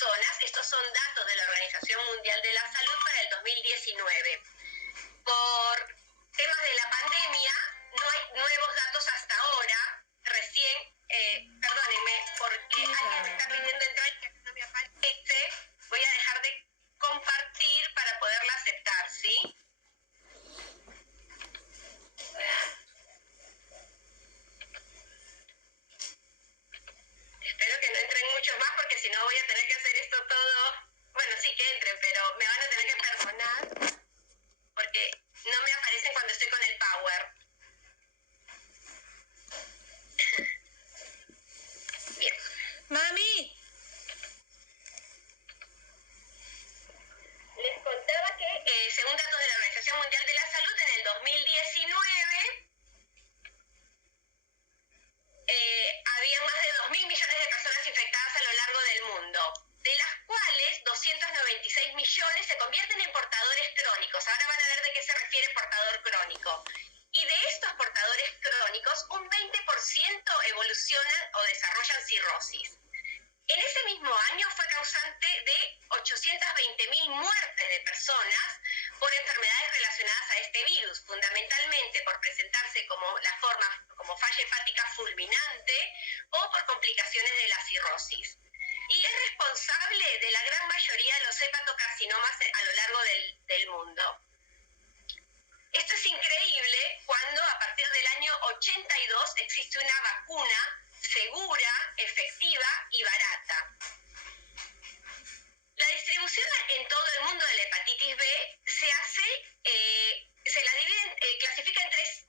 personas. Estos son datos de la Organización Mundial de la Salud para el 2019. Por temas de la pandemia, no hay nuevos datos hasta ahora. Recién, perdónenme, porque alguien me está pidiendo entrar y que no me aparece. Voy a dejar de compartir para poderla aceptar, ¿sí? Espero que no entren muchos más porque si no voy a tener que hacer esto todo. Bueno, sí que entren, pero me van a tener que perdonar porque no me aparecen cuando estoy con el Power. Bien. ¡Mami! Les contaba que, según datos de la Organización Mundial de la Salud, en el 2019 había más de 2.000 millones de personas infectadas a lo largo del mundo, de las cuales 296 millones se convierten en portadores crónicos. Ahora van a ver de qué se refiere portador crónico. Y de estos portadores crónicos, un 20% evolucionan o desarrollan cirrosis. En ese mismo año fue causante de 820.000 muertes de personas por enfermedades relacionadas a este virus, fundamentalmente por presentarse como la forma como falla hepática fulminante o por complicaciones de la cirrosis. Y es responsable de la gran mayoría de los hepatocarcinomas a lo largo del mundo. Esto es increíble cuando a partir del año 82 existe una vacuna segura, efectiva y barata. La distribución en todo el mundo de la hepatitis B se la divide, clasifica en tres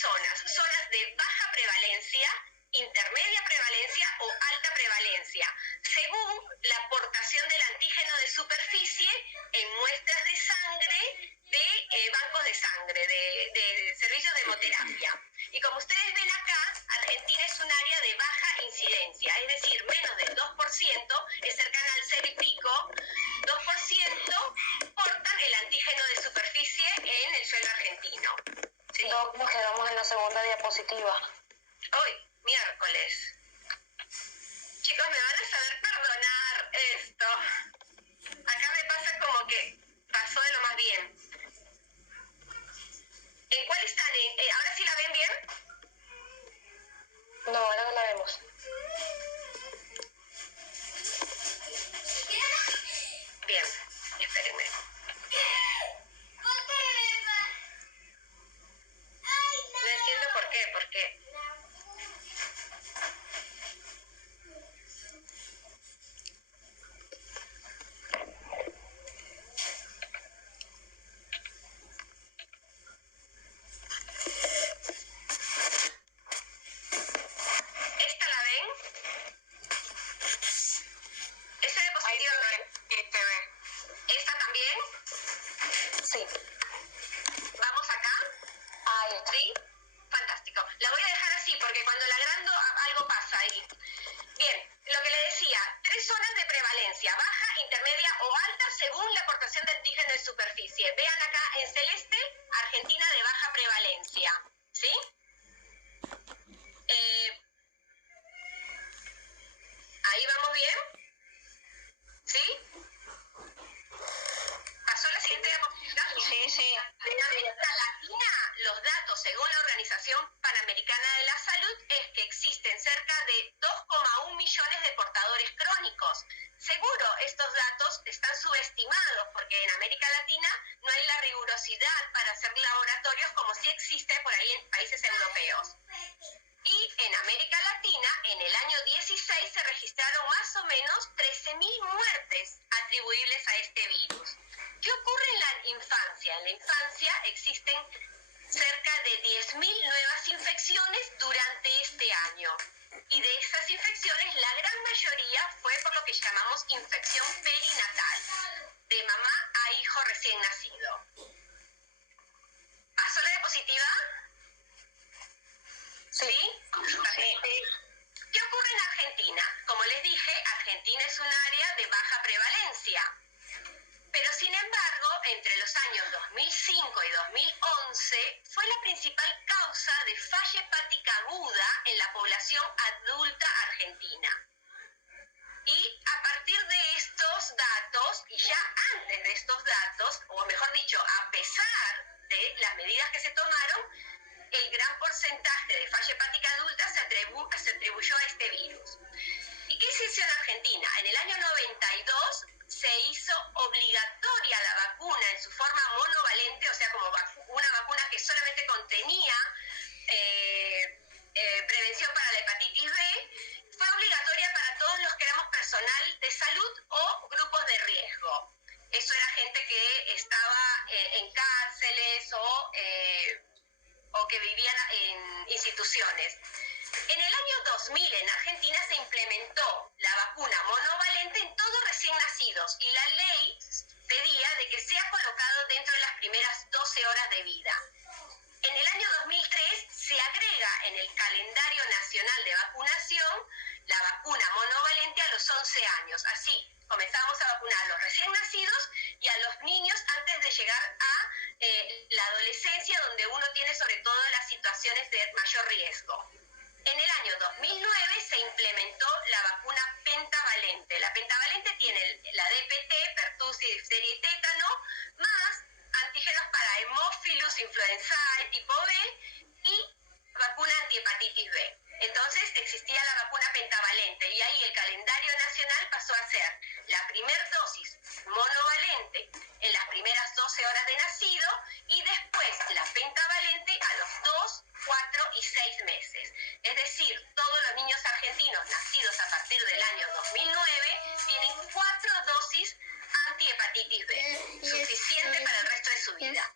zonas. Zonas de baja prevalencia, intermedia prevalencia o alta prevalencia, según la aportación del antígeno de superficie en muestras de sangre de bancos de sangre, de servicios de hemoterapia. Y como ustedes ven acá, Argentina es un área de baja incidencia, es decir, menos del 2%, es cercana al 0 y pico, 2% portan el antígeno de superficie en el suelo argentino. ¿Sí? Doc, nos quedamos en la segunda diapositiva. Hoy, miércoles. Chicos, me van a saber perdonar esto. Acá me pasa como que pasó de lo más bien. ¿En cuál están? ¿Ahora sí la ven bien? No, ahora no la vemos. Bien, espérenme. No entiendo por qué, porque... ¿Esta la ven? ¿Esa diapositiva ven? ¿Esta también? Sí. ¿Vamos acá? Ahí está. ¿Sí? Fantástico. La voy a dejar así porque cuando la agrando algo pasa ahí. Bien, lo que le decía, tres zonas de prevalencia, baja, intermedia o alta según la aportación de antígeno de superficie. Vean acá en celeste, Argentina de baja prevalencia. ¿Sí? ¿Ahí vamos bien? ¿Sí? ¿Pasó la siguiente diapositiva? Sí. En América Latina, los datos según la Organización Panamericana de la Salud es que existen cerca de 2,1 millones de portadores crónicos. Seguro estos datos están subestimados porque en América Latina no hay la rigurosidad para hacer laboratorios como sí existe por ahí en países europeos. Y en América Latina, en el año 16, se registraron más o menos 13.000 muertes atribuibles a este virus. ¿Qué ocurre en la infancia? En la infancia existen cerca de 10.000 nuevas infecciones durante este año. Y de esas infecciones, la gran mayoría fue por lo que llamamos infección perinatal, de mamá a hijo recién nacido. ¿Pasó la diapositiva? ¿Sí? ¿Qué ocurre en Argentina? Como les dije, Argentina es un área de baja prevalencia. Pero sin embargo, entre los años 2005 y 2011 fue la principal causa de falla hepática aguda en la población adulta argentina. Y a partir dicho, a pesar de las medidas que se tomaron, el gran porcentaje de falla hepática adulta se atribuyó a este virus. ¿Y qué se hizo en Argentina? En el año 92 se hizo obligatoria la vacuna en su forma monovalente, o sea, como una vacuna que solamente contenía prevención para la hepatitis B. Fue obligatoria para todos los que éramos personal de salud o grupos de riesgo. Eso era gente que estaba en cárceles o que vivían en instituciones. En el año 2000 en Argentina se implementó la vacuna monovalente en todos recién nacidos y la ley pedía de que sea colocado dentro de las primeras 12 horas de vida. En el año 2003 se agrega en el calendario nacional de vacunación la vacuna monovalente a los 11 años. Así comenzamos a vacunar a los recién nacidos y a los niños antes de llegar a la adolescencia, donde uno tiene sobre todo las situaciones de mayor riesgo. En el año 2009 se implementó la vacuna pentavalente. La pentavalente tiene la DPT, pertussis, difteria y tétano, más antígenos para Haemophilus influenzae tipo B y vacuna antihepatitis B. Entonces existía la vacuna pentavalente y ahí el calendario nacional pasó a ser la primera dosis monovalente en las primeras 12 horas de nacido y después la pentavalente a los 2, 4 y 6 meses. Es decir, todos los niños argentinos nacidos a partir del año 2009 tienen 4 dosis antihepatitis B, suficiente para el resto de su vida.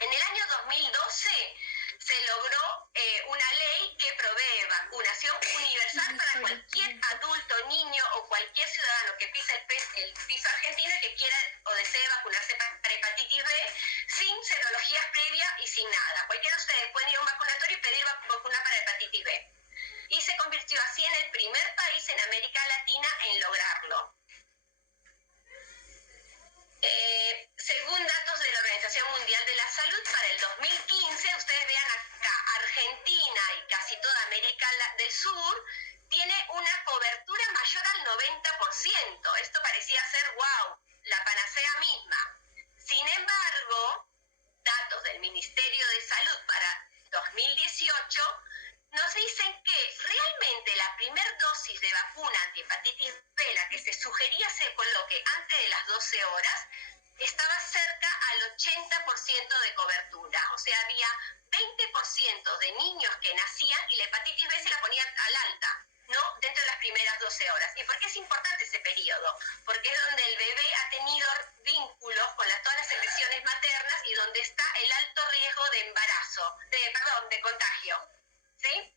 En el año 2012 se logró una ley que provee vacunación universal para cualquier adulto, niño o cualquier ciudadano que pise el piso argentino y que quiera o desee vacunarse para hepatitis B sin serologías previas y sin nada. Cualquiera de ustedes puede ir a un vacunatorio y pedir vacuna para hepatitis B. Y se convirtió así en el primer país en América Latina en lograrlo. Según datos de la Organización Mundial de la Salud, para el 2015, ustedes vean acá, Argentina y casi toda América del Sur tiene una cobertura mayor al 90%. Esto parecía ser, wow, la panacea misma. Sin embargo, datos del Ministerio de Salud para 2018 nos dicen que realmente la primera dosis de vacuna antihepatitis B, la que se sugería se coloque antes de las 12 horas, estaba cerca al 80% de cobertura. O sea, había 20% de niños que nacían y la hepatitis B se la ponían al alta, ¿no? Dentro de las primeras 12 horas. ¿Y por qué es importante ese periodo? Porque es donde el bebé ha tenido vínculos con todas las secreciones maternas y donde está el alto riesgo de embarazo, de contagio. ¿Sí?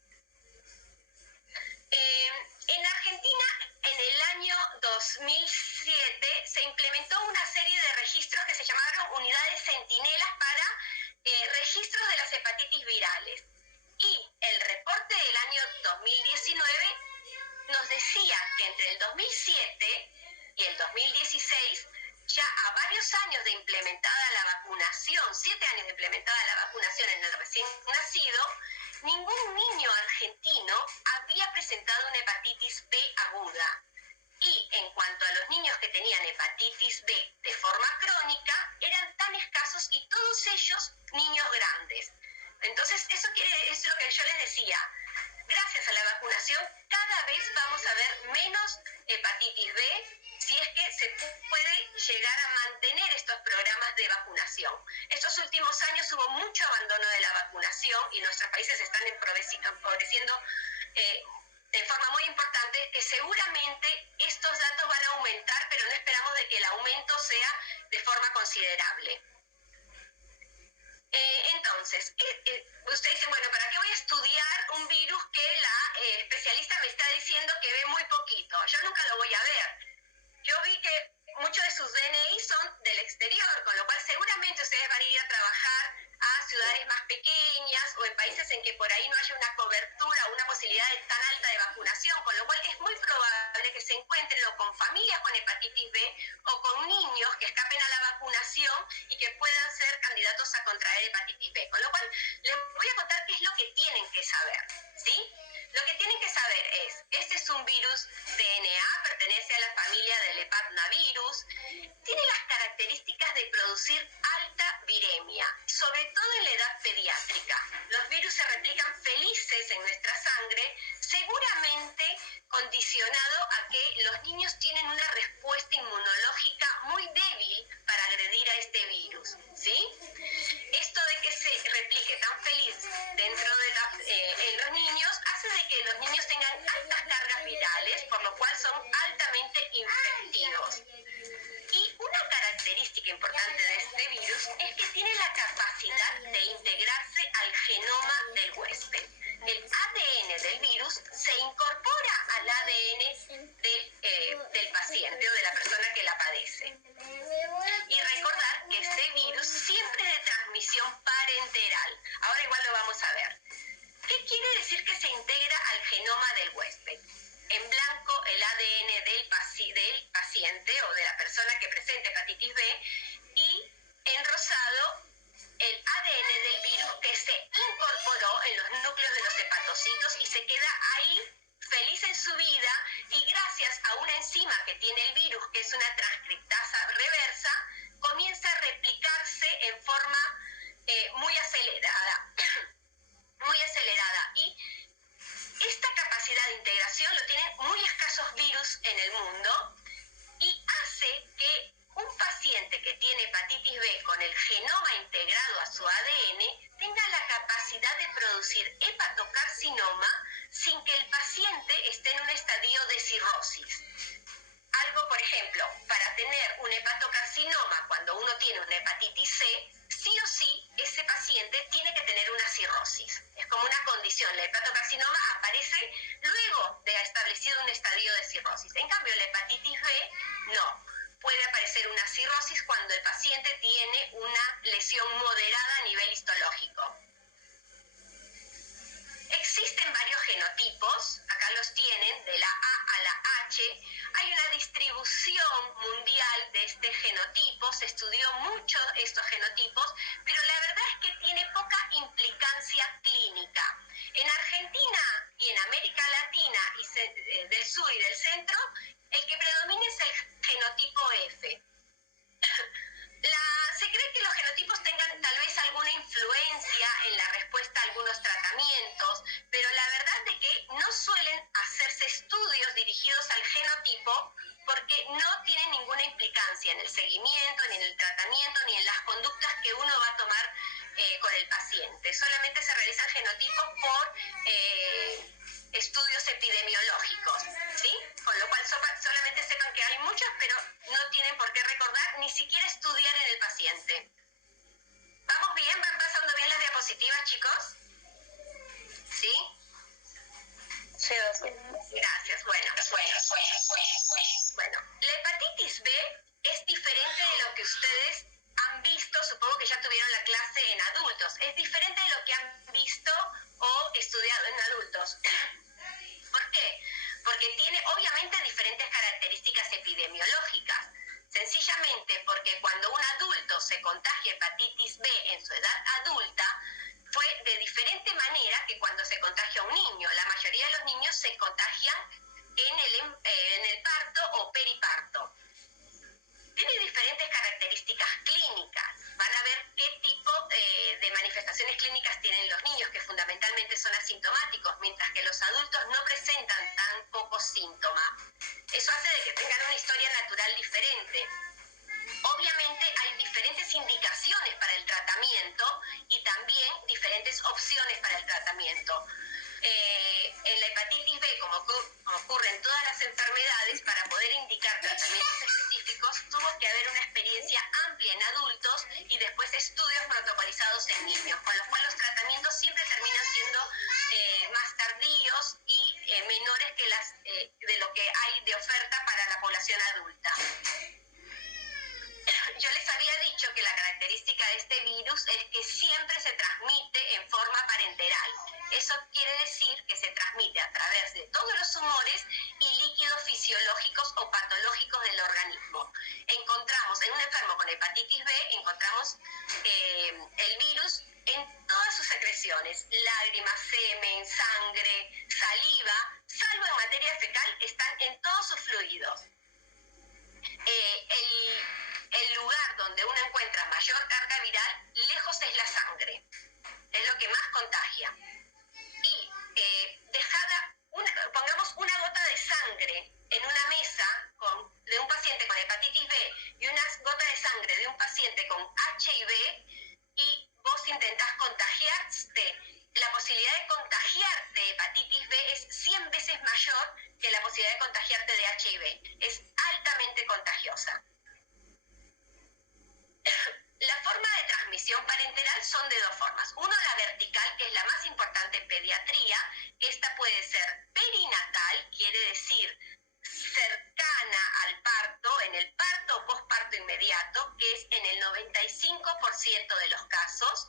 En Argentina, en el año 2007, se implementó una serie de registros que se llamaron unidades centinelas para registros de las hepatitis virales. Y el reporte del año 2019 nos decía que entre el 2007 y el 2016, ya a varios años de implementada la vacunación, 7 años de implementada la vacunación en el recién nacido, ningún niño argentino había presentado una hepatitis B aguda. Y en cuanto a los niños que tenían hepatitis B de forma crónica, eran tan escasos y todos ellos niños grandes. Entonces, es lo que yo les decía. Gracias a la vacunación, cada vez vamos a ver menos hepatitis B si es que se puede llegar a mantener estos programas de vacunación. Estos últimos años hubo mucho abandono de la vacunación y nuestros países están empobreciendo de forma muy importante, que seguramente estos datos van a aumentar, pero no esperamos de que el aumento sea de forma considerable. Entonces, ustedes dicen, bueno, ¿para qué voy a estudiar un virus que la especialista me está diciendo que ve muy poquito? Yo nunca lo voy a ver. Yo vi que muchos de sus DNI son del exterior, con lo cual seguramente ustedes van a ir a trabajar a ciudades más pequeñas o en países en que por ahí no haya una cobertura o una posibilidad tan alta de vacunación, con lo cual es muy probable que se encuentren o con familias con hepatitis B o con niños que escapen a la vacunación y que puedan ser candidatos a contraer hepatitis B. Con lo cual les voy a contar qué es lo que tienen que saber, ¿sí? Lo que tienen que saber es, este es un virus DNA, pertenece a la familia del hepatnavirus, tiene las características de producir todo en la edad pediátrica. Los virus se replican felices en nuestra sangre, seguramente condicionado a que los niños tienen una respuesta inmunológica muy débil para agredir a este virus, ¿sí? Esto de que se replique tan feliz dentro de en los niños hace de que los niños tengan altas cargas virales, por lo cual son altamente infectivos. Y una característica importante de este virus es que tiene la capacidad de integrarse al genoma del huésped. El ADN del virus se incorpora al ADN del paciente o de la persona que la padece. Y recordar que este virus siempre es de transmisión parenteral. Ahora igual lo vamos a ver. ¿Qué quiere decir que se integra al genoma del huésped? En blanco el ADN del paciente o de la persona que presenta hepatitis B y en rosado el ADN del virus que se incorporó en los núcleos de los hepatocitos y se queda ahí feliz en su vida y gracias a una enzima que tiene el virus, que es una transcriptasa reversa, comienza a replicarse en forma muy acelerada. Muy acelerada. Y esta capacidad de integración lo tienen muy escasos virus en el mundo y hace que un paciente que tiene hepatitis B con el genoma integrado a su ADN tenga la capacidad de producir hepatocarcinoma sin que el paciente esté en un estadio de cirrosis. Algo, por ejemplo, para tener un hepatocarcinoma cuando uno tiene una hepatitis C, sí o sí ese paciente tiene que tener una cirrosis. Es como una condición. La hepatocarcinoma aparece luego de establecido un estadio de cirrosis. En cambio, la hepatitis B no. Puede aparecer una cirrosis cuando el paciente tiene una lesión moderada a nivel histológico. Existen varios genotipos, acá los tienen, de la A a la H. Hay una distribución mundial de este genotipo, se estudió mucho estos genotipos, pero la verdad es que tiene poca implicancia clínica. En Argentina y en América Latina y del sur y del centro, el que predomina es el genotipo F. Se cree que los genotipos tengan tal vez alguna influencia en la respuesta a algunos tratamientos, pero la verdad es que no suelen hacerse estudios dirigidos al genotipo porque no tienen ninguna implicancia en el seguimiento, ni en el tratamiento, ni en las conductas que uno va a tomar con el paciente. Solamente se realizan genotipos por estudios epidemiológicos, ¿sí? Con lo cual solamente sepan que hay muchos, pero no tienen por qué recordar, ni siquiera estudiar en el paciente. ¿Vamos bien? ¿Van pasando bien las diapositivas, chicos? ¿Sí? Sí, doctor. Gracias. Bueno, la hepatitis B es diferente de lo que ustedes han visto, supongo que ya tuvieron la clase en adultos. Es diferente de lo que han visto o estudiado en adultos. ¿Por qué? Porque tiene obviamente diferentes características epidemiológicas. Sencillamente porque cuando un adulto se contagia hepatitis B en su edad adulta, fue de diferente manera que cuando se contagia un niño. La mayoría de los niños se contagian en el parto o periparto. Tiene diferentes características clínicas. Van a ver qué tipo de manifestaciones clínicas tienen los niños, que fundamentalmente son asintomáticos, mientras que los adultos no presentan tan pocos síntomas. Eso hace de que tengan una historia natural diferente. Obviamente hay diferentes indicaciones para el tratamiento y también diferentes opciones para el tratamiento. En la hepatitis B, como ocurre en todas las enfermedades, para poder indicar tratamientos específicos tuvo que haber una experiencia amplia en adultos y después estudios protocolizados en niños, con lo cual los tratamientos siempre terminan siendo más tardíos y menores que de lo que hay de oferta para la población adulta. Yo les había dicho que la característica de este virus es que siempre se transmite en forma parenteral. Eso quiere decir que se transmite a través de todos los humores y líquidos fisiológicos o patológicos del organismo. Encontramos en un enfermo con hepatitis B, encontramos el virus en todas sus secreciones, lágrimas, semen, sangre, saliva, salvo en materia fecal, están en todos sus fluidos. el lugar donde uno encuentra mayor carga viral, lejos es la sangre. Es lo que más contagia. Y pongamos una gota de sangre en una mesa de un paciente con hepatitis B y unas gotas de sangre de un paciente con HIV y vos intentás contagiarte, la posibilidad de contagiarte de hepatitis B es 100 veces mayor que la posibilidad de contagiarte de HIV. Es altamente contagiosa. La forma de transmisión parenteral son de dos formas. Uno, la vertical, que es la más importante en pediatría. Esta puede ser perinatal, quiere decir cercana al parto, en el parto o posparto inmediato, que es en el 95% de los casos,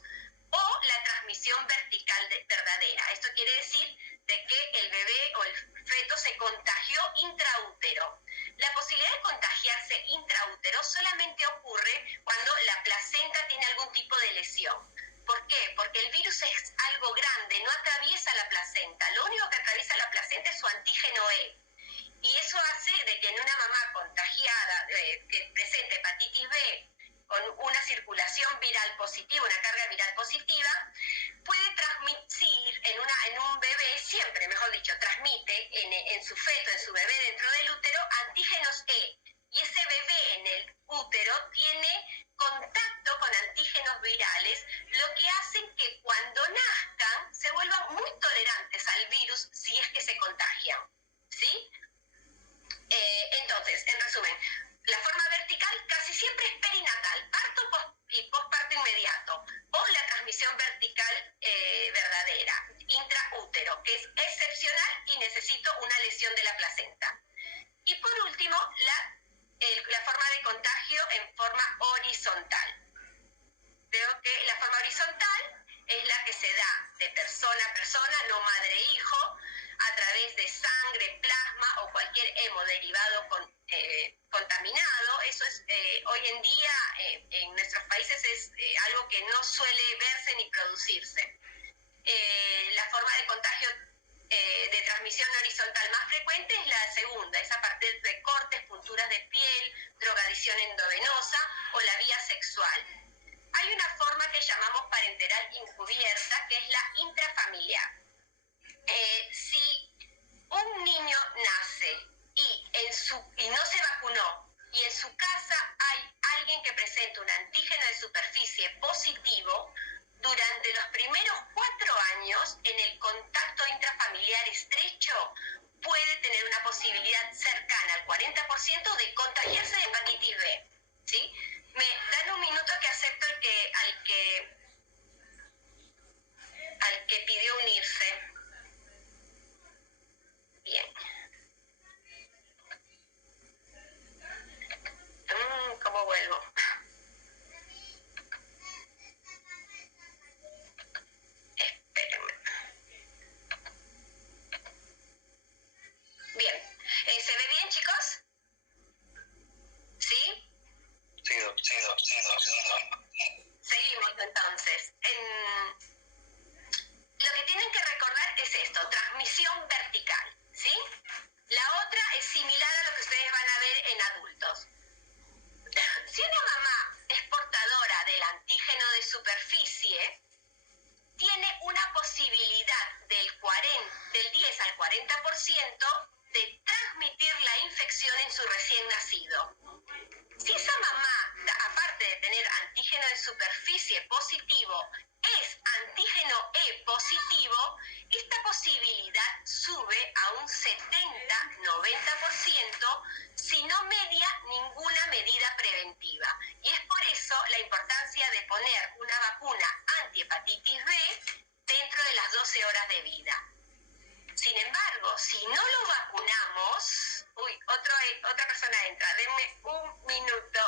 o la transmisión vertical verdadera. Esto quiere decir de que el bebé o el feto se contagió intraútero. La posibilidad de contagiarse intraútero solamente ocurre cuando la placenta tiene algún tipo de lesión. ¿Por qué? Porque el virus es algo grande, no atraviesa la placenta. Lo único que atraviesa la placenta es su antígeno E. Y eso hace de que en una mamá contagiada, que presente hepatitis B, con una circulación viral positiva, una carga viral positiva, puede transmitir en un bebé, siempre, mejor dicho, transmite en su feto, en su bebé dentro del útero, antígenos E. Y ese bebé en el útero tiene contacto con antígenos virales, lo que hace que cuando nazcan se vuelvan muy tolerantes al virus si es que se contagian, ¿sí? Entonces, en resumen, la forma vertical casi siempre es perinatal, parto y posparto inmediato, o la transmisión vertical verdadera, intraútero, que es excepcional y necesito una lesión de la placenta. Y por último, la forma de contagio en forma horizontal. Veo que la forma horizontal es la que se da de persona a persona, no madre-hijo, a través de sangre, plasma o cualquier hemoderivado contaminado. Eso es, hoy en día en nuestros países es algo que no suele verse ni producirse. La forma de contagio de transmisión horizontal más frecuente es la segunda, es a partir de cortes, punturas de piel, drogadicción endovenosa o la vía sexual. Hay una forma que llamamos parenteral encubierta, que es la intrafamiliar. Si un niño nace y no se vacunó y en su casa hay alguien que presenta un antígeno de superficie positivo, durante los primeros 4 años en el contacto intrafamiliar estrecho puede tener una posibilidad cercana al 40% de contagiarse de hepatitis B, ¿sí? Me dan un minuto que acepto al que pidió unirse. Bien. ¿Cómo vuelvo? Espérenme. Bien. ¿Se ve bien, chicos? ¿Sí? Sí. Seguimos entonces. Lo que tienen que recordar es esto, transmisión vertical, ¿sí? La otra es similar a lo que ustedes van a ver en adultos. Si una mamá es portadora del antígeno de superficie, tiene una posibilidad del 10 al 40% de transmitir la infección en su recién nacido. Si esa mamá, aparte de tener antígeno de superficie positivo, es antígeno E positivo, esta posibilidad sube a un 70-90% si no media ninguna medida preventiva. Y es por eso la importancia de poner una vacuna antihepatitis B dentro de las 12 horas de vida. Sin embargo, si no lo vacunamos... otra persona entra. Denme un minuto.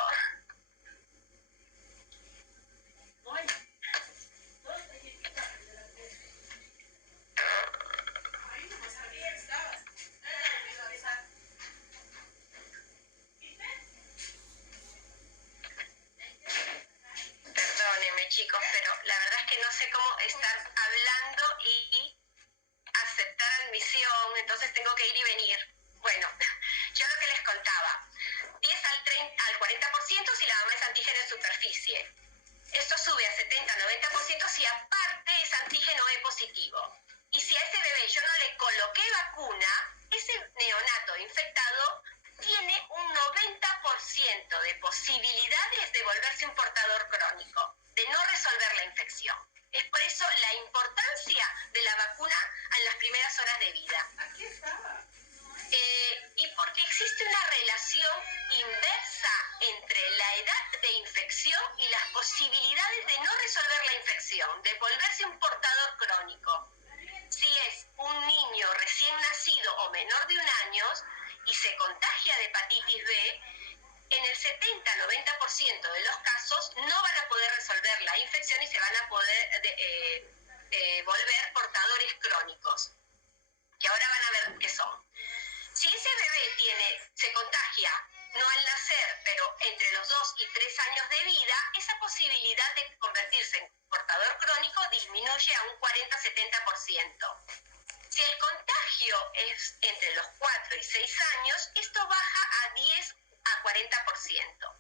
Perdónenme, chicos, pero la verdad es que no sé cómo estar hablando y aceptar admisión, entonces tengo que ir y venir. Bueno, yo lo que les contaba, 10 al 40% si la mamá es antígeno en superficie. Esto sube a 70-90% si aparte es antígeno E positivo. Y si a ese bebé yo no le coloqué vacuna, ese neonato infectado tiene un 90% de posibilidades de volverse un portador crónico, de no resolver la infección. Es por eso la importancia de la vacuna en las primeras horas de vida. Aquí estaba. Y porque existe una relación inversa entre la edad de infección y las posibilidades de no resolver la infección, de volverse un portador crónico. Si es un niño recién nacido o menor de 1 año y se contagia de hepatitis B, en el 70-90% de los casos no van a poder resolver la infección y se van a poder volver portadores crónicos, que ahora van a ver qué son. Si ese bebé se contagia no al nacer, pero entre los 2 y 3 años de vida, esa posibilidad de convertirse en portador crónico disminuye a un 40-70%. Si el contagio es entre los 4 y 6 años, esto baja a 10-40%.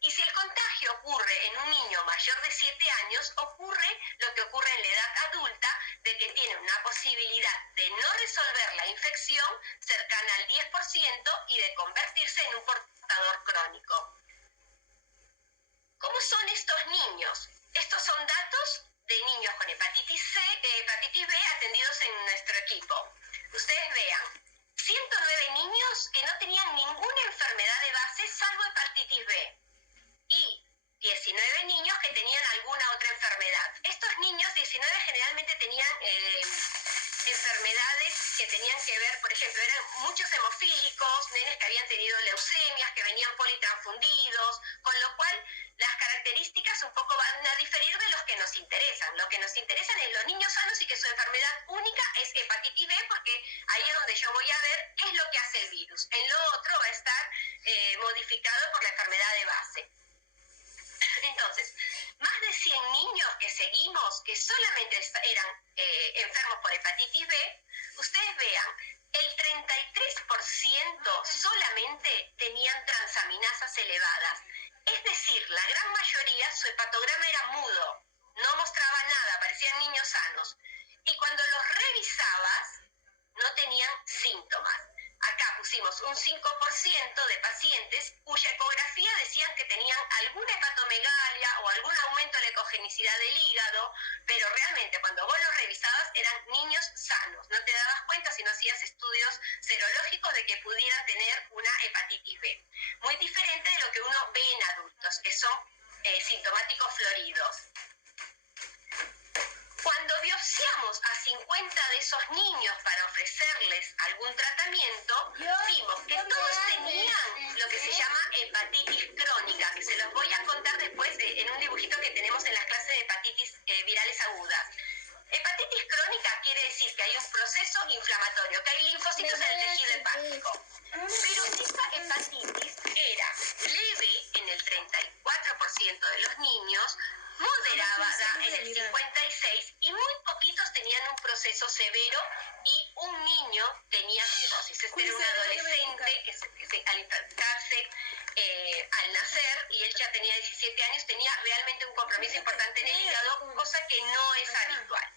Y si el contagio ocurre en un niño mayor de 7 años, ocurre lo que ocurre en la edad adulta, de que tiene una posibilidad de no resolver la infección cercana al 10% y de convertirse en un portador crónico. ¿Cómo son estos niños? Estos son datos de niños con hepatitis B atendidos en nuestro equipo. Ustedes vean, 109 niños que no tenían ninguna enfermedad de base salvo hepatitis B. Y 19 niños que tenían alguna otra enfermedad. Estos niños, 19 generalmente tenían enfermedades que tenían que ver, por ejemplo, eran muchos hemofílicos, nenes que habían tenido leucemias, que venían politransfundidos, con lo cual las características un poco van a diferir de los que nos interesan. Lo que nos interesan es los niños sanos y que su enfermedad única es hepatitis B, porque ahí es donde yo voy a ver qué es lo que hace el virus. En lo otro va a estar modificado por la enfermedad de base. Entonces, más de 100 niños que seguimos, que solamente eran enfermos por hepatitis B, ustedes vean, el 33% solamente tenían transaminasas elevadas. Es decir, la gran mayoría, su hepatograma era mudo, no mostraba nada, parecían niños sanos. Y cuando los revisabas, no tenían síntomas. Acá pusimos un 5% de pacientes cuya ecografía decían que tenían alguna hepatomegalia o algún aumento de la ecogenicidad del hígado, pero realmente cuando vos los revisabas eran niños sanos. No te dabas cuenta si no hacías estudios serológicos de que pudieran tener una hepatitis B. Muy diferente de lo que uno ve en adultos, que son sintomáticos floridos. Cuando biopsiamos a 50 de esos niños para ofrecerles algún tratamiento, vimos que todos tenían lo que se llama hepatitis crónica, que se los voy a contar después en un dibujito que tenemos en las clases de hepatitis virales agudas. Hepatitis crónica quiere decir que hay un proceso inflamatorio, que hay linfocitos en el tejido hepático. Pero esta hepatitis era leve en el 34% de los niños, moderada en el 56% y muy poquitos tenían un proceso severo y un niño tenía cirrosis. Este era un adolescente que al infectarse al nacer, y él ya tenía 17 años, tenía realmente un compromiso importante en el hígado, cosa que no es habitual.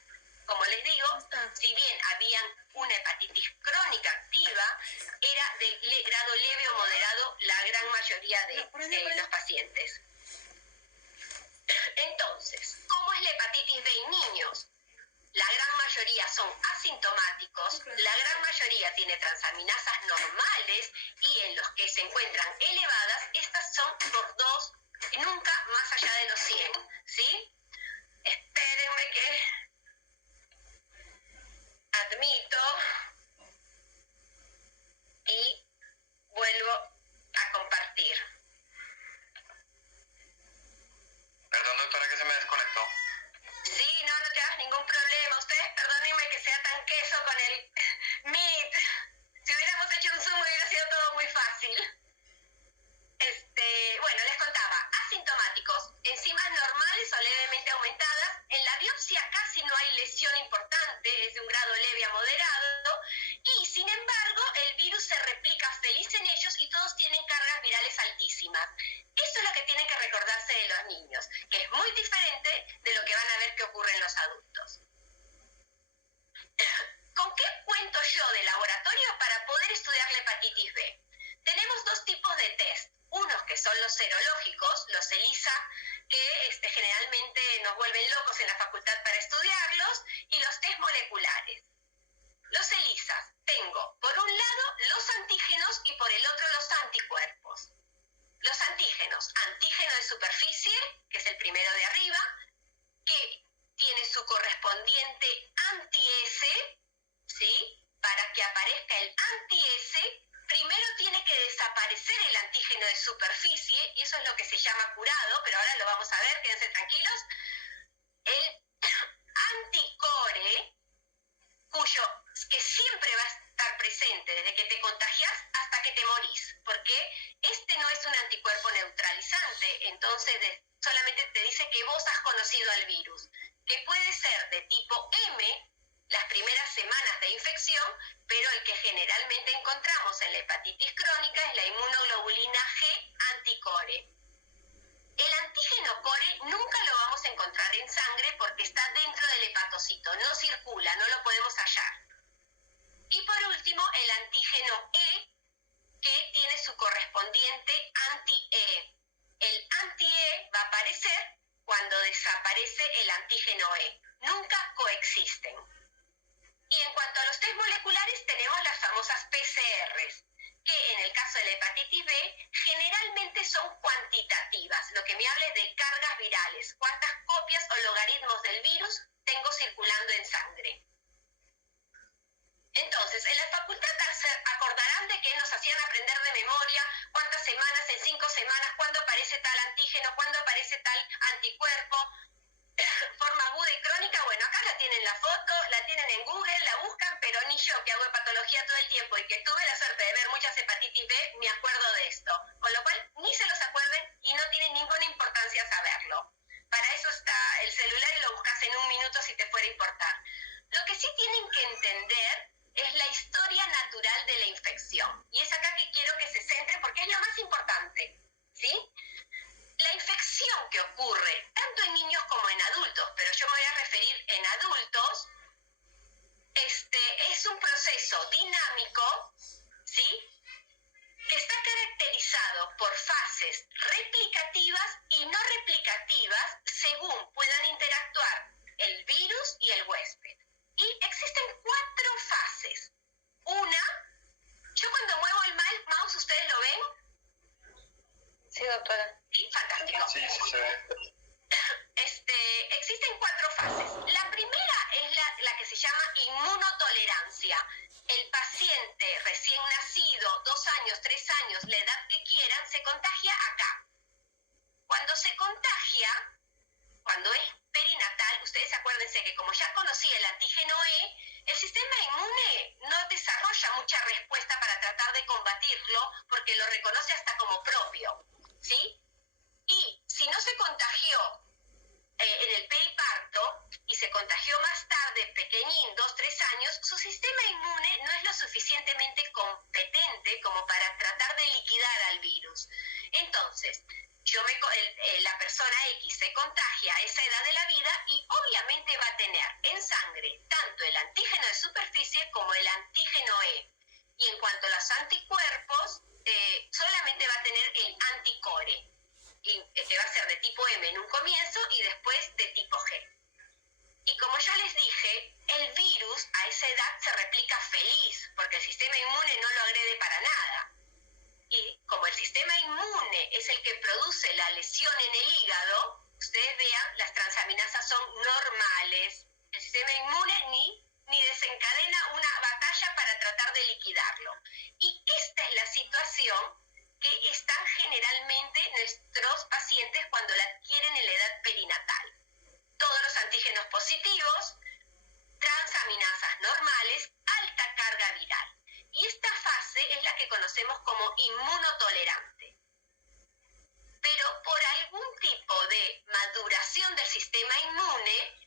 Como les digo, si bien habían una hepatitis crónica activa, era de grado leve o moderado la gran mayoría de los pacientes. Entonces, ¿cómo es la hepatitis B en niños? La gran mayoría son asintomáticos, la gran mayoría tiene transaminasas normales y en los que se encuentran elevadas, estas son por 2 y nunca más allá de los 100, ¿sí? Espérenme que admito y vuelvo a compartir. Perdón, doctora, que se me desconectó. Sí, no te hagas ningún problema. Ustedes perdónenme que sea tan queso con el Meet. Si hubiéramos hecho un Zoom hubiera sido todo muy fácil. Bueno, les contaba, asintomáticos, enzimas normales o levemente aumentadas. En la biopsia casi no hay lesión importante, es de un grado leve a moderado. Y, sin embargo, el virus se replica feliz en ellos y todos tienen cargas virales tienen que recordarse de los niños, que es muy diferente de lo que van a ver que ocurre en los adultos. ¿Con qué cuento yo de laboratorio para poder estudiar la hepatitis B? Tenemos dos tipos de test. Unos que son los serológicos, los ELISA, que generalmente nos vuelven locos en la facultad para estudiarlos, y los test moleculares. Los ELISA, tengo por un lado los antígenos y por el otro los anticuerpos. Los antígenos, antígeno de superficie, que es el primero de arriba, que tiene su correspondiente anti-S, ¿sí? Para que aparezca el anti-S, primero tiene que desaparecer el antígeno de superficie, y eso es lo que se llama curado, pero ahora lo vamos a ver, quédense tranquilos. El anticore, que siempre va a estar presente desde que te contagias hasta que te morís, porque este no es un anticuerpo neutralizante, entonces solamente te dice que vos has conocido al virus, que puede ser de tipo M, las primeras semanas de infección, pero el que generalmente encontramos en la hepatitis crónica es la inmunoglobulina G anticore. El antígeno core nunca lo vamos a encontrar en sangre porque está dentro del hepatocito, no circula, no lo podemos hallar. Y por último, el antígeno E, que tiene su correspondiente anti-E. El anti-E va a aparecer cuando desaparece el antígeno E. Nunca coexisten. Y en cuanto a los test moleculares, tenemos las famosas PCRs, que en el caso de la hepatitis B generalmente son cuantitativas. Lo que me habla es de cargas virales, cuántas copias o logaritmos del virus tengo circulando en sangre. Entonces, en la facultad se acordarán de que nos hacían aprender de memoria cuántas semanas, en 5 semanas, cuándo aparece tal antígeno, cuándo aparece tal anticuerpo, forma aguda y crónica. Bueno, acá la tienen la foto, la tienen en Google, la buscan, pero ni yo, que hago hepatología todo el tiempo y que tuve la suerte de ver muchas hepatitis B, me acuerdo de esto. Con lo cual, ni se los acuerden y no tiene ninguna importancia saberlo. Para eso está el celular y lo buscas en 1 minuto si te fuera a importar. Lo que sí tienen que entender es la historia natural de la infección. Y es acá que quiero que se centren porque es lo más importante, ¿sí? La infección que ocurre tanto en niños como en adultos, pero yo me voy a referir en adultos, es un proceso dinámico, ¿sí? Que está caracterizado por fases replicativas y no replicativas según puedan interactuar el virus y el huésped. Y existen 4 fases. Una, yo cuando muevo el mouse, ¿ustedes lo ven? Sí, doctora. Sí, fantástico. Sí, sí se ve. Existen 4 fases. La primera es la que se llama inmunotolerancia. El paciente recién nacido, 2 años, 3 años, la edad que quieran, se contagia acá. Cuando se contagia, cuando es perinatal, ustedes acuérdense que como ya conocí el antígeno E, el sistema inmune no desarrolla mucha respuesta para tratar de combatirlo porque lo reconoce hasta como propio, ¿sí? Y si no se contagió en el periparto y se contagió más tarde, pequeñín, 2, 3 años, su sistema inmune no es lo suficientemente competente como para tratar de liquidar al virus. Entonces, la persona X se contagia a esa edad de la vida y obviamente va a tener en sangre tanto el antígeno de superficie como el antígeno E. Y en cuanto a los anticuerpos, solamente va a tener el anticore, que va a ser de tipo M en un comienzo y después de tipo G. Y como yo les dije, el virus a esa edad se replica feliz, porque el sistema inmune no lo agrede para nada. Y como el sistema inmune es el que produce la lesión en el hígado, ustedes vean, las transaminasas son normales. El sistema inmune ni desencadena una batalla para tratar de liquidarlo. Y esta es la situación que están generalmente nuestros pacientes cuando la adquieren en la edad perinatal. Todos los antígenos positivos, transaminasas normales, alta carga viral. Y esta fase es la que conocemos como inmunotolerante. Pero por algún tipo de maduración del sistema inmune,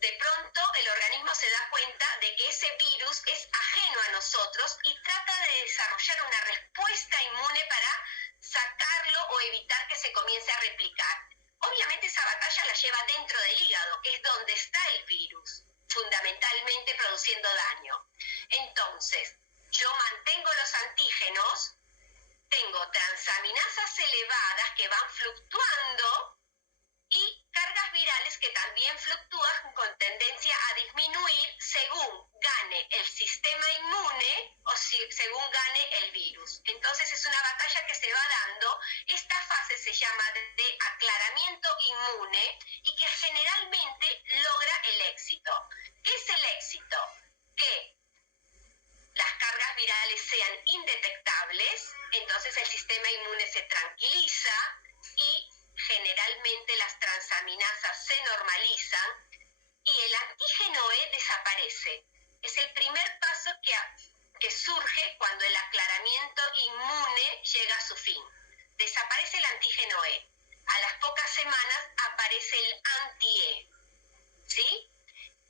de pronto el organismo se da cuenta de que ese virus es ajeno a nosotros y trata de desarrollar una respuesta inmune para sacarlo o o evitar que se comience a replicar. Obviamente esa batalla la lleva dentro del hígado, que es donde está el virus, fundamentalmente produciendo daño. Entonces, yo mantengo los antígenos, tengo transaminasas elevadas que van fluctuando y cargas virales que también fluctúan con tendencia a disminuir según gane el sistema inmune o según gane el virus. Entonces es una batalla que se va dando. Esta fase se llama de aclaramiento inmune y que generalmente logra el éxito. ¿Qué es el éxito? Que las cargas virales sean indetectables, entonces el sistema inmune se tranquiliza y generalmente las transaminasas se normalizan y el antígeno E desaparece. Es el primer paso que surge cuando el aclaramiento inmune llega a su fin. Desaparece el antígeno E. A las pocas semanas aparece el anti-E. ¿Sí?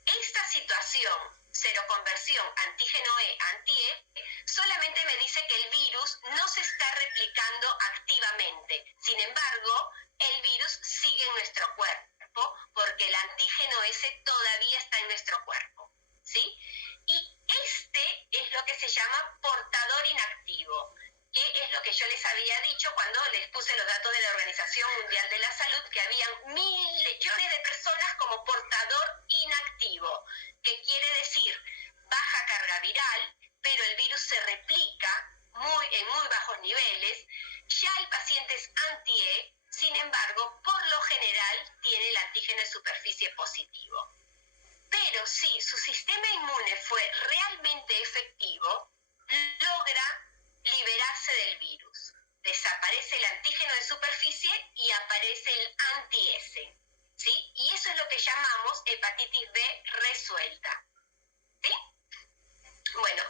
Esta situación, seroconversión antígeno E, anti-E, solamente me dice que el virus no se está replicando activamente. Sin embargo, el virus sigue en nuestro cuerpo porque el antígeno S todavía está en nuestro cuerpo, ¿sí? Y este es lo que se llama portador inactivo, que es lo que yo les había dicho cuando les puse los datos de la Organización Mundial de la Salud, que habían millones de personas como portador inactivo, que quiere decir baja carga viral, pero el virus se replica en muy bajos niveles. Ya hay pacientes anti-E, sin embargo, por lo general tiene el antígeno de superficie positivo. Pero si su sistema inmune fue realmente efectivo, logra liberarse del virus. Desaparece el antígeno de superficie y aparece el anti-S, ¿sí? Y eso es lo que llamamos hepatitis B resuelta, ¿sí? Bueno,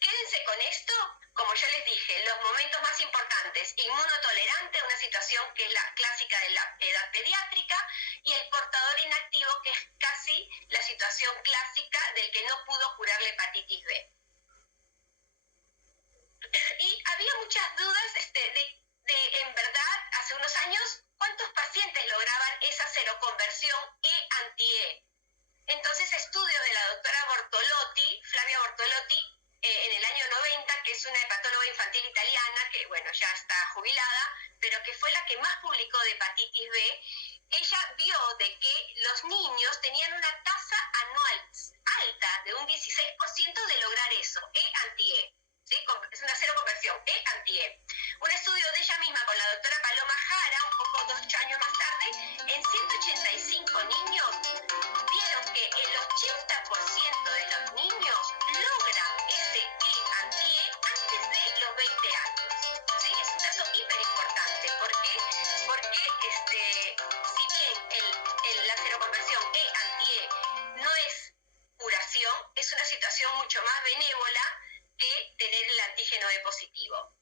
quédense con esto. Como yo les dije, los momentos más importantes: inmunotolerante, una situación que es la clásica de la edad pediátrica, y el portador inactivo, que es casi la situación clásica del que no pudo curar la hepatitis B. Y había muchas dudas de en verdad, hace unos años, ¿cuántos pacientes lograban esa seroconversión E-anti-E? Entonces, estudios de la doctora Bortolotti, Flavia Bortolotti, en el año 90, que es una hepatóloga infantil italiana, que bueno, ya está jubilada, pero que fue la que más publicó de hepatitis B, ella vio de que los niños tenían una tasa anual alta de un 16% de lograr eso, E-anti-E. ¿Sí? Es una seroconversión, E-anti-E. Un estudio de ella misma con la doctora Paloma Jara, un poco 2 años más tarde, en 185 niños, vieron que el 80% de los niños logran ese E-anti-E antes de los 20 años. ¿Sí? Es un dato hiper importante. ¿Por qué? Porque si bien la seroconversión E-anti-E no es curación, es una situación mucho más benévola que tener el antígeno E positivo.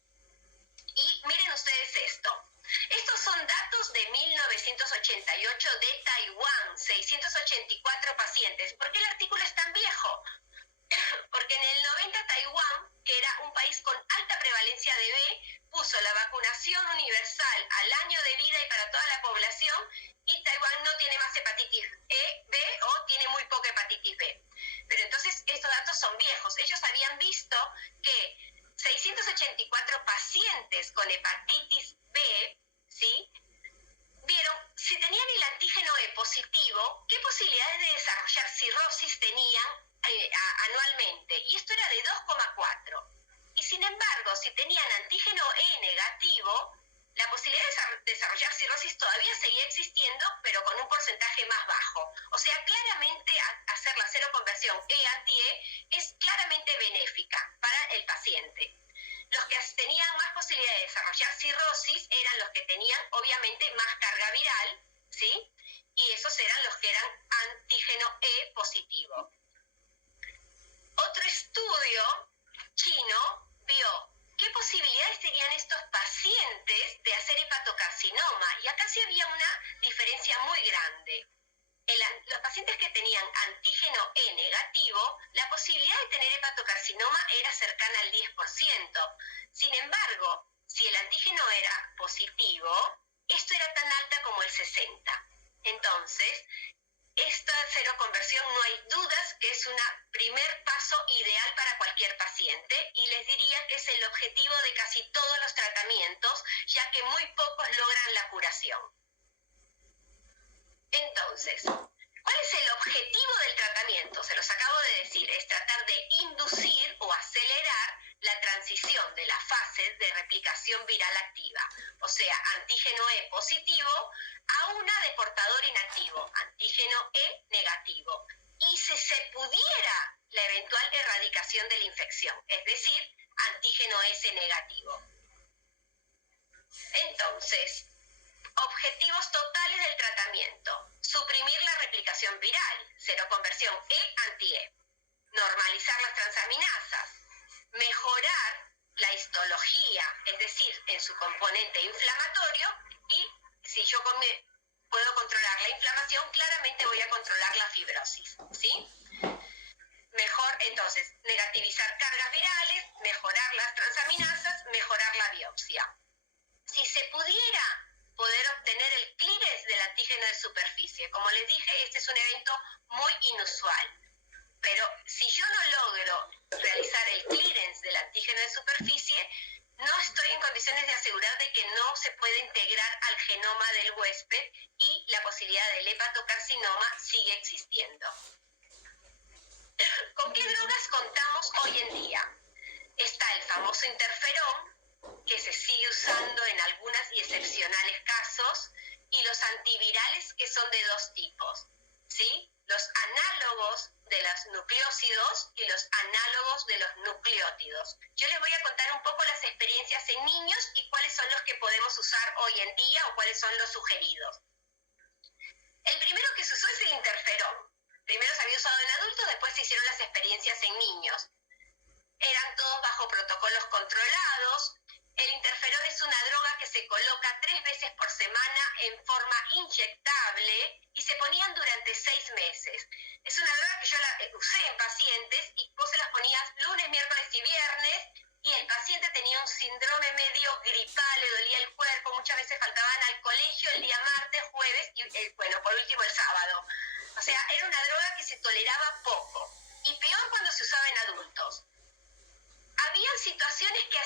Y miren ustedes esto. Estos son datos de 1988 de Taiwán, 684 pacientes. ¿Por qué el artículo es tan viejo? Porque en el 90 Taiwán, que era un país con alta prevalencia de B, puso la vacunación universal al año de vida y para toda la población, y Taiwán no tiene más hepatitis E, B, o tiene muy poca hepatitis B. Pero entonces estos datos son viejos. Ellos habían visto que 684 pacientes con hepatitis B, ¿sí?, vieron si tenían el antígeno E positivo, qué posibilidades de desarrollar cirrosis tenían anualmente. Y esto era de 2,4. Y sin embargo, si tenían antígeno E negativo, la posibilidad de desarrollar cirrosis todavía seguía existiendo, pero con un porcentaje más bajo. O sea, claramente hacer la seroconversión E-anti-E es claramente benéfica para el paciente. Los que tenían más posibilidad de desarrollar cirrosis eran los que tenían, obviamente, más carga viral, ¿sí? Y esos eran los que eran antígeno E positivo. Otro estudio chino vio qué posibilidades tenían estos pacientes de hacer hepatocarcinoma. Y acá sí había una diferencia muy grande. Los pacientes que tenían antígeno E negativo, la posibilidad de tener hepatocarcinoma era cercana al 10%. Sin embargo, si el antígeno era positivo, esto era tan alta como el 60. Entonces, esta seroconversión no hay dudas que es un primer paso ideal para cualquier paciente y les diría que es el objetivo de casi todos los tratamientos, ya que muy pocos logran la curación. Entonces, ¿cuál es el objetivo del tratamiento? Se los acabo de decir, es tratar de inducir o acelerar la transición de las fases de replicación viral activa, o sea, antígeno E positivo, a una de portador inactivo, antígeno E negativo. Y si se pudiera, la eventual erradicación de la infección, es decir, antígeno S negativo. Entonces, objetivos totales del tratamiento: suprimir la replicación viral, seroconversión E-anti-E, normalizar las transaminasas, mejorar la histología, es decir, en su componente inflamatorio, y si yo puedo controlar la inflamación, claramente voy a controlar la fibrosis, ¿sí? Mejor, entonces, negativizar cargas virales, mejorar las transaminasas, mejorar la biopsia. Si se pudiera poder obtener el clearance del antígeno de superficie, como les dije, este es un evento muy inusual. Pero si yo no logro realizar el clearance del antígeno de superficie, no estoy en condiciones de asegurar de que no se puede integrar al genoma del huésped y la posibilidad del hepatocarcinoma sigue existiendo. ¿Con qué drogas contamos hoy en día? Está el famoso interferón, que se sigue usando en algunos y excepcionales casos, y los antivirales, que son de dos tipos, ¿sí? Los análogos de los nucleócidos y los análogos de los nucleótidos. Yo les voy a contar un poco las experiencias en niños y cuáles son los que podemos usar hoy en día o cuáles son los sugeridos. El primero que se usó es el interferón. Primero se había usado en adultos, después se hicieron las experiencias en niños. Eran todos bajo protocolos controlados. El interferón es una droga que se coloca 3 veces por semana en forma inyectable y se ponían durante 6 meses. Es una droga que yo la usé en pacientes y vos se las ponías lunes, miércoles y viernes, y el paciente tenía un síndrome medio gripal, le dolía el cuerpo, muchas veces faltaban al colegio el día martes, jueves y, bueno, por último el sábado. O sea, era una droga que se toleraba poco. Y peor cuando se usaba en adultos. Había situaciones que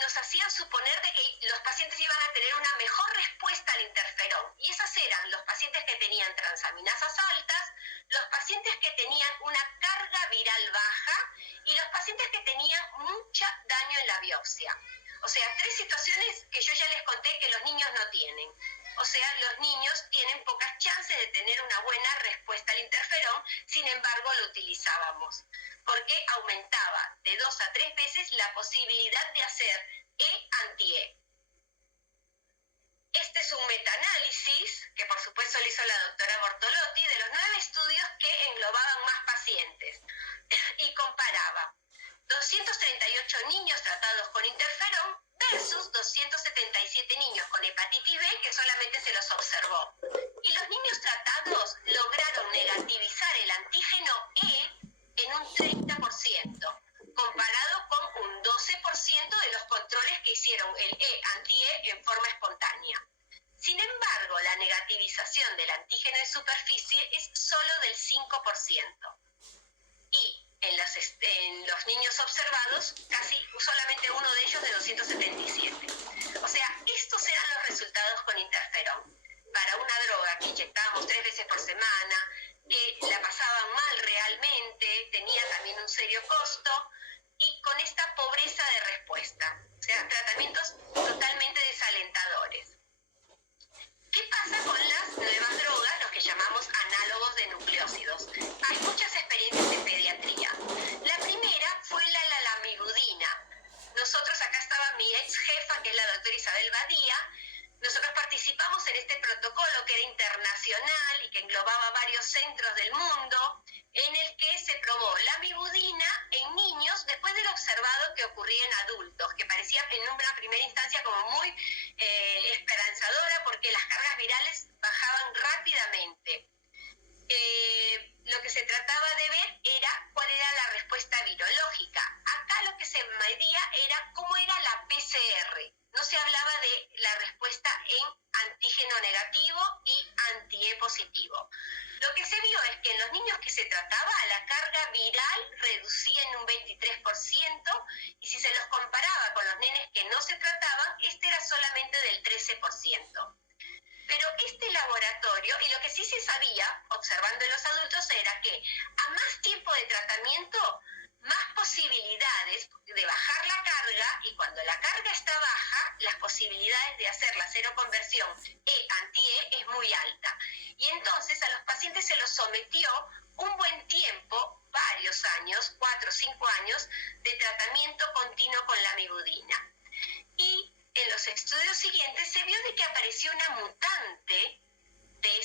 nos hacían suponer de que los pacientes iban a tener una mejor respuesta al interferón. Y esas eran los pacientes que tenían transaminasas altas, los pacientes que tenían una carga viral baja y los pacientes que tenían mucho daño en la biopsia. O sea, 3 situaciones que yo ya les conté que los niños no tienen. O sea, los niños tienen pocas chances de tener una buena respuesta al interferón, sin embargo lo utilizábamos, porque aumentaba de 2 a 3 veces la posibilidad de hacer E-anti-E. Este es un metaanálisis, que por supuesto lo hizo la doctora Bortolotti, de los 9 estudios que englobaban más pacientes, y comparaba 238 niños tratados con interferón versus 277 niños con hepatitis B que solamente se los observó. Y los niños tratados lograron negativizar el antígeno E en un 30%, comparado con un 12% de los controles que hicieron el E-anti-E en forma espontánea. Sin embargo, la negativización del antígeno de superficie es solo del 5%. Y en los niños observados, casi solamente uno de ellos de 277. O sea, estos eran los resultados con interferón. Para una droga que inyectábamos 3 veces por semana, que la pasaban mal realmente, tenía también un serio costo, y con esta pobreza de respuesta. O sea, tratamientos totalmente desalentadores. ¿Qué pasa con las nuevas drogas, los que llamamos análogos de nucleócidos? Hay muchas experiencias en pediatría. La primera fue la lamivudina. Nosotros, acá estaba mi ex jefa, que es la doctora Isabel Badía. Nosotros participamos en este protocolo que era internacional y que englobaba varios centros del mundo, en el que se probó lamivudina en niños después de lo observado que ocurría en adultos, que parecía en una primera instancia como muy esperanzadora porque las cargas virales bajaban rápidamente. Lo que se trataba de ver era cuál era la respuesta virológica. Acá lo que se medía era cómo era la PCR. No se se trataba, la carga viral reducía en un 23%, y si se los comparaba con los nenes que no se trataban, este era solamente del 13%. Pero este laboratorio, y lo que sí se sabía, observando en los adultos, era que a más tiempo de tratamiento, más posibilidades de bajar la carga, y cuando la carga está baja, las posibilidades de hacer la seroconversión E-anti-E es muy alta. Y entonces a los pacientes se los sometió un buen tiempo, varios años, 4 o 5 años, de tratamiento continuo con la lamivudina. Y en los estudios siguientes se vio de que apareció una mutante de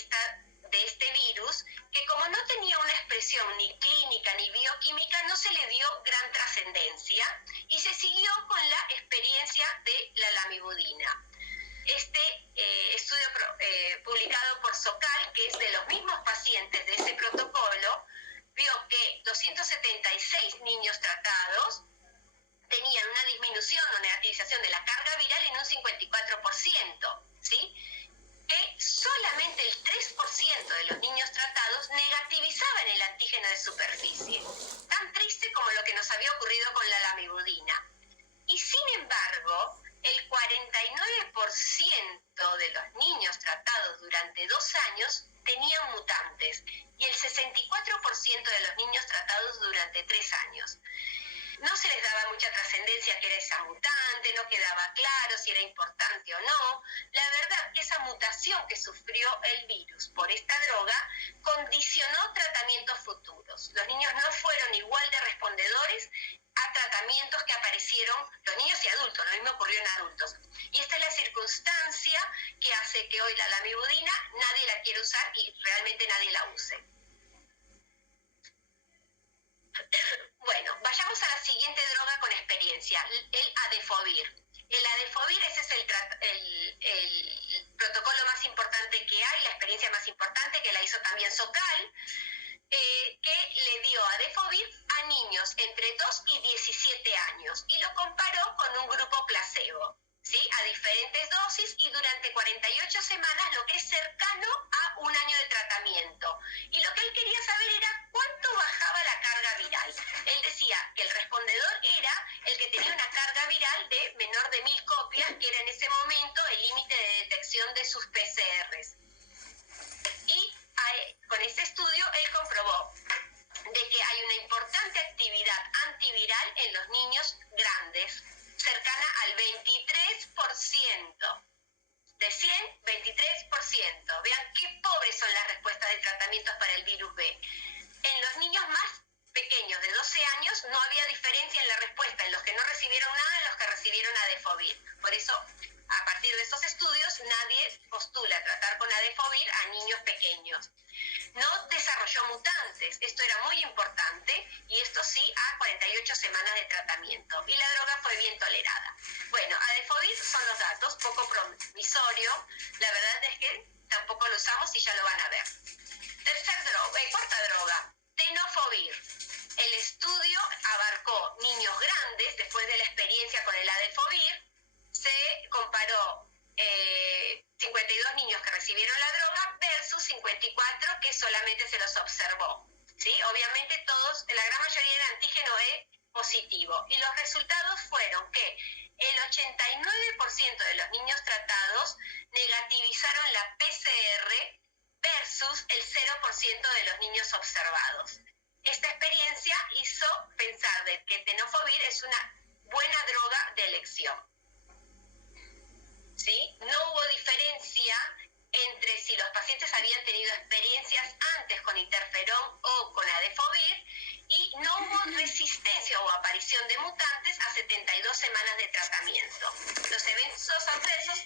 este virus, que como no tenía una expresión ni clínica ni bioquímica, no se le dio gran trascendencia y se siguió con la experiencia de la lamivudina. Este estudio publicado por Socal, que es de los mismos pacientes de ese protocolo, vio que 276 niños tratados tenían una disminución o negativización de la carga viral en un 54%, ¿sí? Que solamente el 3% de los niños tratados negativizaban el antígeno de superficie. Tan triste como lo que nos había ocurrido con la lamivudina. Y sin embargo, el 49% de los niños tratados durante 2 años tenían mutantes y el 64% de los niños tratados durante 3 años. No se les daba mucha trascendencia que era esa mutante, no quedaba claro si era importante o no. La verdad que esa mutación que sufrió el virus por esta droga condicionó tratamientos futuros. Los niños no fueron igual de respondedores a tratamientos que aparecieron, los niños y adultos, lo mismo ocurrió en adultos. Y esta es la circunstancia que hace que hoy la lamivudina nadie la quiere usar y realmente nadie la use. Bueno, vayamos a la siguiente droga con experiencia, el Adefovir. El Adefovir, ese es el protocolo más importante que hay, la experiencia más importante, que la hizo también Socal, que le dio Adefovir a niños entre 2 y 17 años y lo comparó con un grupo placebo, ¿sí? A diferentes dosis y durante 48 semanas, lo que es cercano a 1 año de tratamiento. Y lo que él quería saber era cuánto bajaba la carga viral. Él decía que el respondedor era el que tenía una carga viral de menor de 1000 copias, que era en ese momento el límite de detección de sus PCRs. Y con ese estudio él comprobó de que hay una importante actividad antiviral en los niños grandes, cercana al 23%. De 100, 23%. Vean qué pobres son las respuestas de tratamientos para el virus B. En los niños más pequeños de 12 años no había diferencia en la respuesta, en los que no recibieron nada, en los que recibieron Adefovir. Por eso, a partir de estos estudios, nadie postula tratar con Adefovir a niños pequeños. No desarrolló mutantes, esto era muy importante, y esto sí a 48 semanas de tratamiento. Y la droga fue bien tolerada. Bueno, Adefovir son los datos, poco promisorio. La verdad es que tampoco lo usamos y ya lo van a ver. Cuarta droga, Tenofovir. El estudio abarcó niños grandes. Después de la experiencia con el Adefovir, se comparó 52 niños que recibieron la droga versus 54 que solamente se los observó, ¿sí? Obviamente todos, la gran mayoría del antígeno E positivo. Y los resultados fueron que el 89% de los niños tratados negativizaron la PCR versus el 0% de los niños observados. Esta experiencia hizo pensar de que Tenofovir es una buena droga de elección, ¿sí? No hubo diferencia entre si los pacientes habían tenido experiencias antes con interferón o con Adefovir, y no hubo resistencia o aparición de mutantes a 72 semanas de tratamiento. Los eventos adversos